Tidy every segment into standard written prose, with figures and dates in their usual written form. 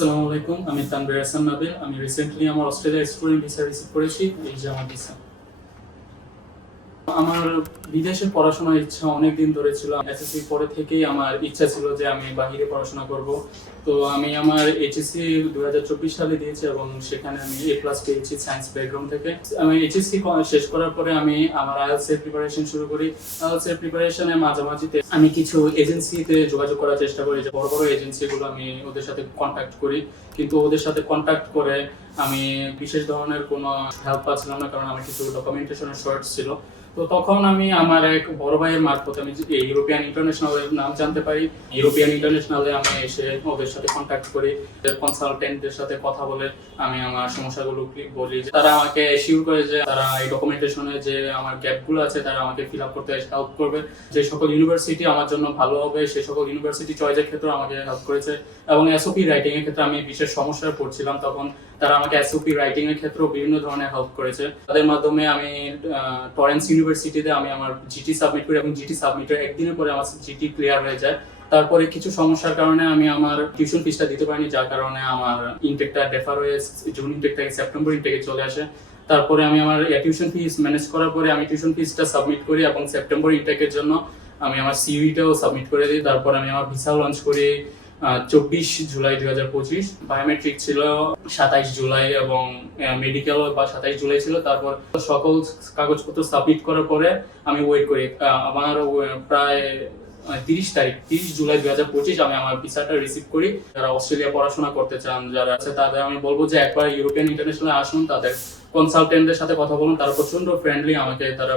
আসসালামু আলাইকুম, আমি তানভীর হাসান নাবিল। আমি রিসেন্টলি আমার অস্ট্রেলিয়া স্টুডেন্ট ভিসা রিসিভ করেছি, এই যে আমার ভিসা। আমার বিদেশে পড়াশোনার ইচ্ছা অনেক দিন ধরে ছিল। এসএসসি পরে থেকেই আমার ইচ্ছা ছিল যে আমি বাহিরে পড়াশোনা করব। তো আমি আমার এইচএসসি 2024 সালে দিয়েছি এবং সেখানে আমি A+ পেয়েছি সায়েন্স ব্যাকগ্রাউন্ড থেকে। আমি এইচএসসি শেষ করার পরে আমি আমার IELTS এর প্রিপারেশন শুরু করি। IELTS এর প্রিপারেশনের মাঝামাঝিতে আমি কিছু এজেন্সিতে যোগাযোগ করার চেষ্টা করি, যে বড় বড় এজেন্সিগুলো আমি ওদের সাথে কন্ট্যাক্ট করি, কিন্তু ওদের সাথে কন্ট্যাক্ট করে আমি বিশেষ ধরনের কোনো হেল্প পাচ্ছিলাম না, কারণ আমার কিছু ডকুমেন্টেশনের শর্টস ছিল। তো তখন আমি আমার এক বড় ভাইয়ের মারফত আমি ইউরোপিয়ান ইন্টারন্যাশনালের নাম জানতে পারি। ইউরোপিয়ান ইন্টারন্যাশনালে আমি এসে ওদের সাথে কন্ট্যাক্ট করি, কনসালটেন্টদের সাথে কথা বলে আমি আমার সমস্যাগুলো বলি। তারা আমাকে অ্যাসিওর করে যে তারা এই ডকুমেন্টেশনে যে আমার গ্যাপগুলো আছে তারা আমাকে ফিল আপ করতে হেল্প করবে। যে সকল ইউনিভার্সিটি আমার জন্য ভালো হবে সেই সকল ইউনিভার্সিটি চয়েসের ক্ষেত্রে আমাকে হেল্প করেছে। এবং এসওপি রাইটিং এর ক্ষেত্রে আমি বিশেষ সমস্যায় পড়ছিলাম, তখন তারা আমাকে এসওপি রাইটিং এর ক্ষেত্রেও বিভিন্ন ধরনের হেল্প করেছে। তাদের মাধ্যমে আমি টরেন্স ইউনিভার্সিটিতে আমি আমার জিটি সাবমিট করি এবং জিটি সাবমিটের একদিনের পরে আমার জিটি ক্লিয়ার হয়ে যায়। তারপরে কিছু সমস্যার কারণে আমি আমার টিউশন ফিসটা দিতে পারিনি, যার কারণে আমার ইনটেকটা ডেফার হয়ে জুন ইনটেক থেকে সেপ্টেম্বর ইনটেকে চলে আসে। তারপরে আমি আমার টিউশন ফিস ম্যানেজ করার পরে আমি টিউশন ফিসটা সাবমিট করি এবং সেপ্টেম্বর ইনটেকের জন্য আমি আমার সিইটাও সাবমিট করে দিই। তারপর আমি আমার ভিসা লঞ্চ করি 24 জুলাই 2025। বায়োমেট্রিক ছিল 27 জুলাই এবং মেডিকেল বা 27 জুলাই ছিল। তারপর সকল কাগজপত্র সাবমিট করার পরে আমি ওয়েট করি। আমার প্রায় 30 জুলাই 2025 আমি আমার ভিসাটা রিসিভ করি। যারা অস্ট্রেলিয়া পড়াশোনা করতে চান, যারা আছে, তাদের আমি বলবো যে একবার ইউরোপিয়ান ইন্টারন্যাশনালে আসুন, তাদের কনসালটেন্টদের সাথে কথা বলুন। তারা প্রচন্ড ফ্রেন্ডলি, আমাকে তারা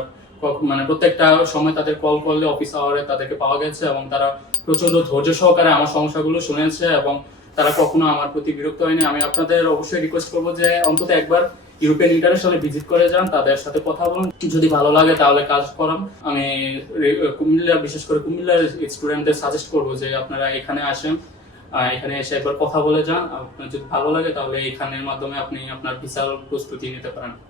মানে প্রত্যেকটা সময় তাদের কল করলে অফিস আওয়ারে তাদেরকে পাওয়া গেছে এবং তারা প্রচন্ড ধৈর্য সহকারে আমার সমস্যাগুলো শুনেছে এবং তারা কখনো আমার প্রতি বিরক্ত হয়নি। আমি আপনাদের অবশ্যই রিকোয়েস্ট করবো যে অন্তত একবার ইউরোপিয়ান ইন্টারন্যাশনালে ভিজিট করে যান, তাদের সাথে কথা বলুন, যদি ভালো লাগে তাহলে কাজ করান। আমি কুমিল্লা, বিশেষ করে কুমিল্লার স্টুডেন্টদের সাজেস্ট করবো যে আপনারা এখানে আসেন, এখানে এসে একবার কথা বলে যান। আপনার যদি ভালো লাগে তাহলে এখানের মাধ্যমে আপনি আপনার ভিসার প্রস্তুতি নিতে পারেন।